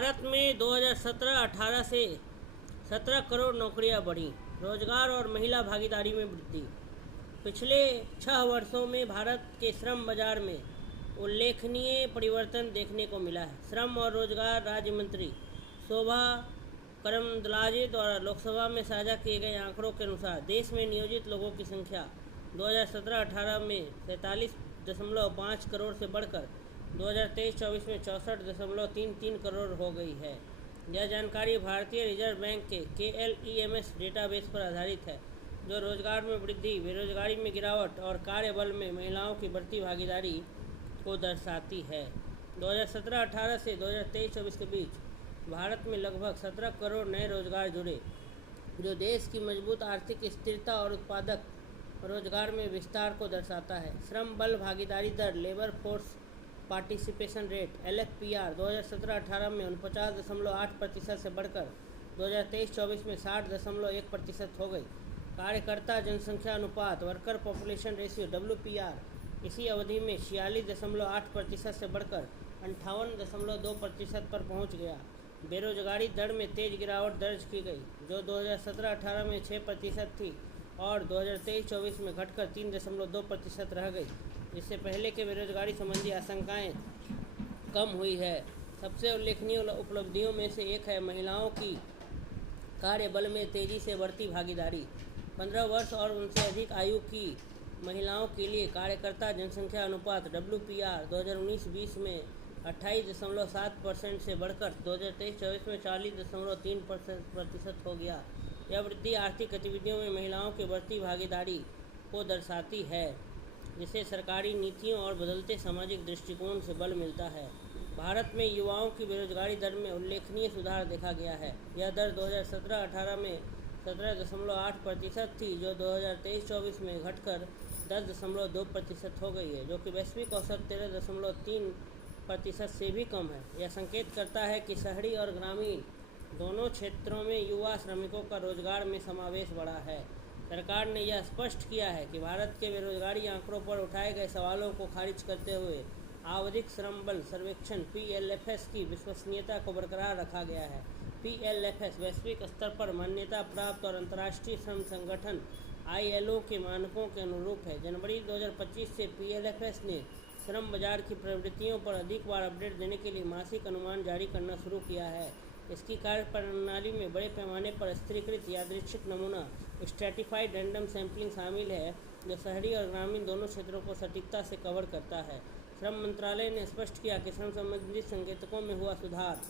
भारत में 2017-18 से 17 करोड़ नौकरियां बढ़ी। रोजगार और महिला भागीदारी में वृद्धि। पिछले 6 वर्षों में भारत के श्रम बाजार में उल्लेखनीय परिवर्तन देखने को मिला है। श्रम और रोजगार राज्य मंत्री शोभा करंदलाजे द्वारा लोकसभा में साझा किए गए आंकड़ों के अनुसार देश में नियोजित लोगों की संख्या 2017-18 में 47.5 करोड़ से बढ़कर 2023-24 में 64.33 करोड़ हो गई है। यह जानकारी भारतीय रिजर्व बैंक के KLEMS डेटाबेस पर आधारित है, जो रोजगार में वृद्धि, बेरोजगारी में गिरावट और कार्यबल में महिलाओं की बढ़ती भागीदारी को दर्शाती है। 2017-18 से 2023-24 के बीच भारत में लगभग 17 करोड़ नए रोजगार जुड़े, जो देश की मजबूत आर्थिक स्थिरता और उत्पादक रोजगार में विस्तार को दर्शाता है। श्रम बल भागीदारी दर labour force participation rate LFPR 2017-18 में 49.8% से बढ़कर 2023-24 में 60.1% हो गई। कार्यकर्ता जनसंख्या अनुपात वर्कर पॉपुलेशन रेशियो WPR इसी अवधि में 46.8% से बढ़कर 58.2% पर पहुंच गया। बेरोजगारी दर में तेज गिरावट दर्ज की गई, जो 2017-18 में 6% थी और 2023-24 में घटकर 3.2% रह गई, जिससे पहले के बेरोजगारी संबंधी आशंकाएं कम हुई है। सबसे उल्लेखनीय उपलब्धियों में से एक है महिलाओं की कार्यबल में तेजी से बढ़ती भागीदारी। 15 वर्ष और उनसे अधिक आयु की महिलाओं के लिए कार्यकर्ता जनसंख्या अनुपात WPR 2019-20 में 28.7% से बढ़कर 2023-24 में 40.3% हो गया। यह वृद्धि आर्थिक गतिविधियों में महिलाओं की बढ़ती भागीदारी को दर्शाती है, जिसे सरकारी नीतियों और बदलते सामाजिक दृष्टिकोण से बल मिलता है। भारत में युवाओं की बेरोजगारी दर में उल्लेखनीय सुधार देखा गया है। यह दर 2017-18 में 17.8% थी, जो 2023-24 में घटकर 10.2% हो गई है, जो कि वैश्विक औसत 13.3% से भी कम है। यह संकेत करता है कि शहरी और ग्रामीण दोनों क्षेत्रों में युवा श्रमिकों का रोजगार में समावेश बढ़ा है। सरकार ने यह स्पष्ट किया है कि भारत के बेरोजगारी आंकड़ों पर उठाए गए सवालों को खारिज करते हुए आवधिक श्रम बल सर्वेक्षण PLFS की विश्वसनीयता को बरकरार रखा गया है। PLFS वैश्विक स्तर पर मान्यता प्राप्त और अंतर्राष्ट्रीय श्रम संगठन ILO के मानकों के अनुरूप है। जनवरी 2025 से PLFS ने श्रम बाजार की प्रवृत्तियों पर अधिक बार अपडेट देने के लिए मासिक अनुमान जारी करना शुरू किया है। इसकी कार्यप्रणाली में बड़े पैमाने पर स्थिरीकृत यादृच्छिक नमूना स्ट्रैटिफाइड रैंडम सैंपलिंग शामिल है, जो शहरी और ग्रामीण दोनों क्षेत्रों को सटीकता से कवर करता है। श्रम मंत्रालय ने स्पष्ट किया कि श्रम संबंधी संकेतकों में हुआ सुधार